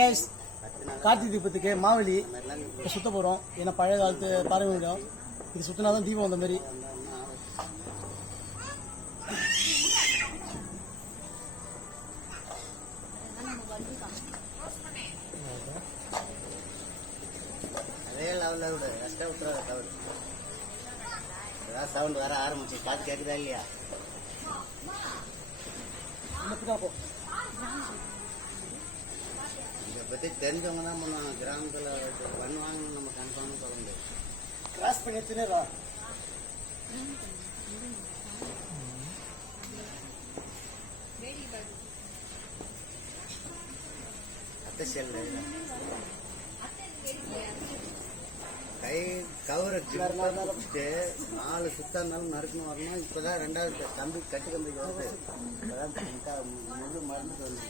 Guys Karthigai தீபத்துக்கு மாவெளி இப்போ சுத்த போகிறோம். ஏன்னா பழைய காலத்து பாரம்பரியம் இது சுற்றினா தான் தீபம் அந்த மாதிரி. அதே லெவலில் விடு, கஷ்டம் விட்டுறாரு தவறு. ஏதாவது சவுண்ட் வர ஆரம்பிச்சு காற்று கேட்குதா இல்லையா? இதை பற்றி தெரிஞ்சவங்க தான் பண்ணுவாங்க. கிராமத்தில் பண்ணுவாங்கன்னு நம்ம கன்ஃபார்மாக சொல்ல முடியாது. கிராஸ் பண்ணி எடுத்துனேரா அத்தல் கை கவரை பிடிச்சிட்டு 4 சுத்தா இருந்தாலும் நறுக்கணும் வரணும். இப்போதான் 2வது கம்பி கட்டு கம்பிக்கு வருது. இப்போதான் முழு மருந்து வந்து